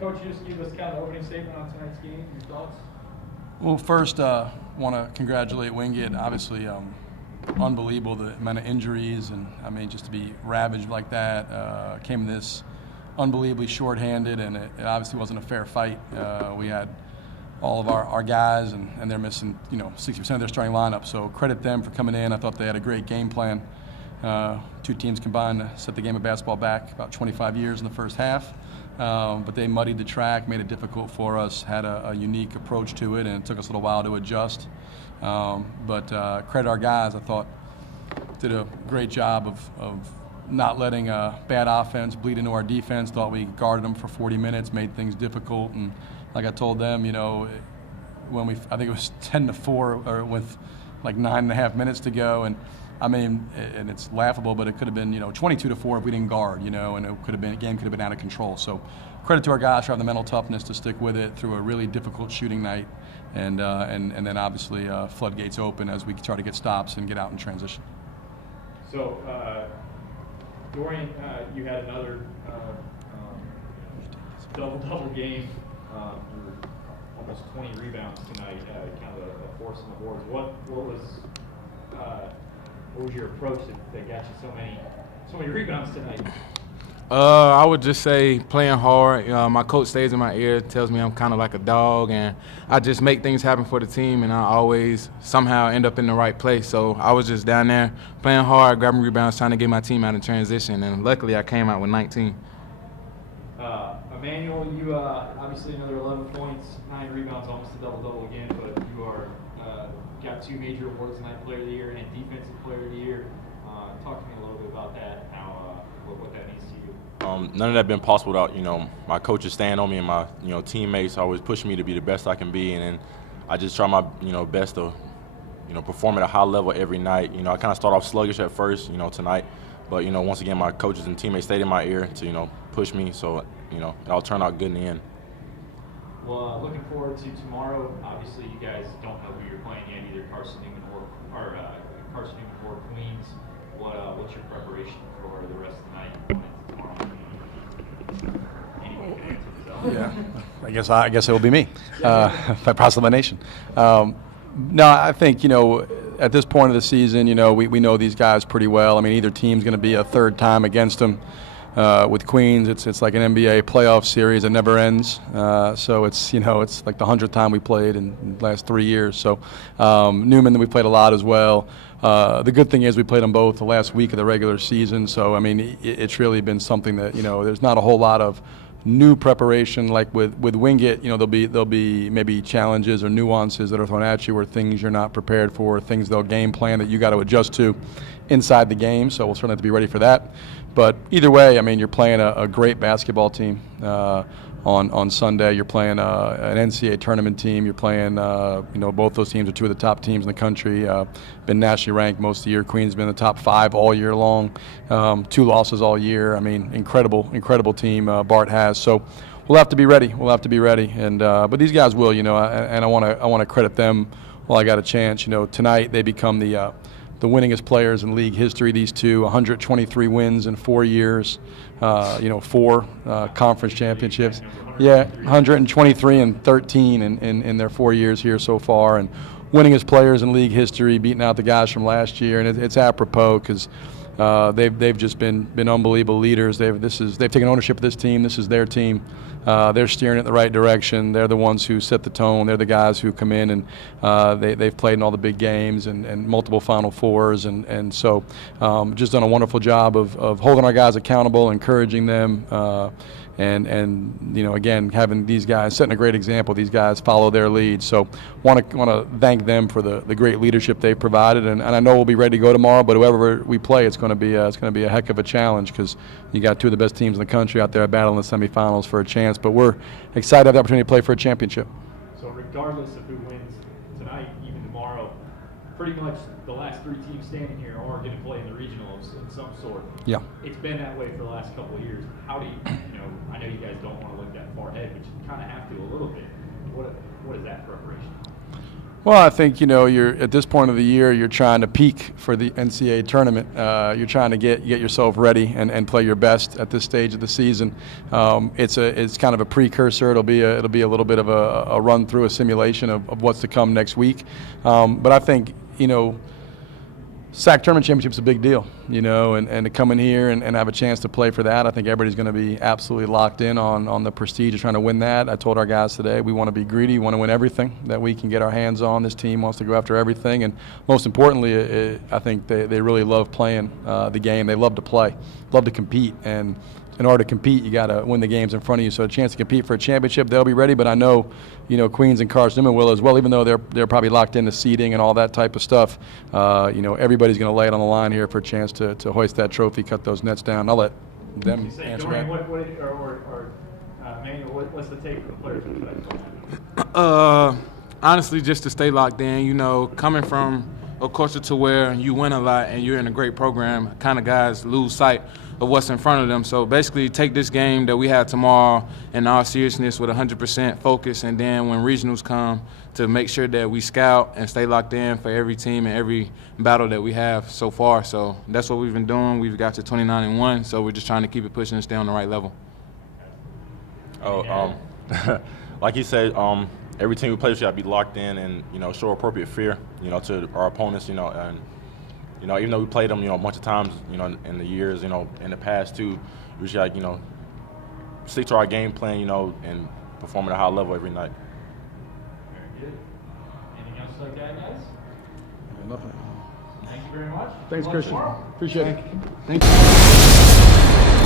Coach, you just give us kind of the opening statement on tonight's game. Your thoughts? Well, first, want to congratulate Wingate. Obviously, unbelievable the amount of injuries, and I mean, just to be ravaged like that. Came this unbelievably shorthanded, and it obviously wasn't a fair fight. We had all of our guys, and they're missing 60% of their starting lineup. So credit them for coming in. I thought they had a great game plan. Two teams combined to set the game of basketball back about 25 years in the first half. But they muddied the track, made it difficult for us, had a unique approach to it, and it took us a little while to adjust. But credit our guys. I thought did a great job of not letting bad offense bleed into our defense. Thought we guarded them for 40 minutes, made things difficult. And like I told them, when I think it was 10-4 or with like 9.5 minutes to go. And I mean, and it's laughable, but it could have been 22-4 if we didn't guard, and it could have been, game could have been out of control. So credit to our guys for having the mental toughness to stick with it through a really difficult shooting night, and then obviously floodgates open as we try to get stops and get out in transition. So Dorian, you had another double game. You were almost 20 rebounds tonight, kind of a force on the boards. What was your approach that got you so many rebounds tonight? I would just say playing hard. My coach stays in my ear, tells me I'm kind of like a dog, and I just make things happen for the team, and I always somehow end up in the right place. So I was just down there playing hard, grabbing rebounds, trying to get my team out in transition, and luckily I came out with 19. Emmanuel, you obviously another 11 points, 9 rebounds, almost a double-double again, but you are got 2 major awards tonight, Player of the Year and Defensive Player of the Year. Talk to me a little bit about that, how what that means to you. None of that been possible without my coaches staying on me, and my teammates always pushing me to be the best I can be, and then I just try my best to perform at a high level every night. I kind of start off sluggish at first tonight, but once again my coaches and teammates stayed in my ear to push me, so it all turned out good in the end. Well, looking forward to tomorrow. Obviously, you guys don't know who you're playing yet, either Carson Newman or Queens. What's your preparation for the rest of the night going into tomorrow? Anyone can answer themselves. Yeah, I guess it will be me by process of elimination. No, I think at this point of the season, we know these guys pretty well. I mean, either team's going to be a third time against them. With Queens, it's like an NBA playoff series that never ends. So it's it's like the 100th time we played in the last 3 years. So Newman, we played a lot as well. The good thing is we played them both the last week of the regular season. So I mean, it's really been something that there's not a whole lot of new preparation like with Wingate. There'll be maybe challenges or nuances that are thrown at you, or things you're not prepared for, things they'll game plan that you got to adjust to inside the game. So we'll certainly have to be ready for that. But either way, I mean, you're playing a great basketball team on Sunday. You're playing an NCAA tournament team. You're playing, both those teams are 2 of the top teams in the country. Been nationally ranked most of the year. Queens been in the top 5 all year long. 2 losses all year. I mean, incredible team Bart has. So we'll have to be ready. And but these guys will, and I want to credit them while I got a chance. Tonight they become the winningest players in league history. These two, 123 wins in 4 years, 4 conference championships. Yeah, 123 and 13 in their 4 years here so far, and winningest players in league history, beating out the guys from last year. And it's apropos because they've just been unbelievable leaders. They've taken ownership of this team. This is their team. They're steering it the right direction. They're the ones who set the tone. They're the guys who come in and they've played in all the big games and multiple Final Fours, and so just done a wonderful job of holding our guys accountable, encouraging them, and again, having these guys setting a great example. These guys follow their lead. So want to thank them for the great leadership they've provided, and I know we'll be ready to go tomorrow. But whoever we play, it's going to be a heck of a challenge, because you got 2 of the best teams in the country out there battling the semifinals for a chance. But we're excited to have the opportunity to play for a championship. So regardless of who wins tonight, even tomorrow, pretty much the last 3 teams standing here are going to play in the regionals in some sort. Yeah. It's been that way for the last couple of years. How do you, I know you guys don't want to look that far ahead, but you kind of have to a little bit. What is that preparation? Well, I think, you're at this point of the year, you're trying to peak for the NCAA tournament. You're trying to get yourself ready and play your best at this stage of the season. It's kind of a precursor. It'll be a little bit of a run through, a simulation of what's to come next week. But I think, SAC Tournament Championship is a big deal, and to come in here and have a chance to play for that, I think everybody's going to be absolutely locked in on the prestige of trying to win that. I told our guys today we want to be greedy, we want to win everything that we can get our hands on. This team wants to go after everything, and most importantly, I think they really love playing the game. They love to play, love to compete, and in order to compete, you got to win the games in front of you. So a chance to compete for a championship, they'll be ready. But I know, Queens and Carson will as well. Even though they're probably locked into seeding and all that type of stuff, everybody's going to lay it on the line here for a chance to hoist that trophy, cut those nets down. I'll let them answer Dorian, that. Manuel, what's the take for the players tonight? Honestly, just to stay locked in. Coming from a culture to where you win a lot and you're in a great program, kind of guys lose sight of what's in front of them. So basically take this game that we have tomorrow in all seriousness with 100% focus, and then when regionals come, to make sure that we scout and stay locked in for every team and every battle that we have so far. So that's what we've been doing. We've got to 29-1, so we're just trying to keep it pushing and stay on the right level. Like you said, every team we play, we got to be locked in and show appropriate fear, to our opponents, and even though we played them, a bunch of times, in the years, in the past too, we just got stick to our game plan, and perform at a high level every night. Very good. Anything else like that, guys? Nothing. Thank you very much. Thanks, Good luck Christian. tomorrow. Appreciate it. Thank you.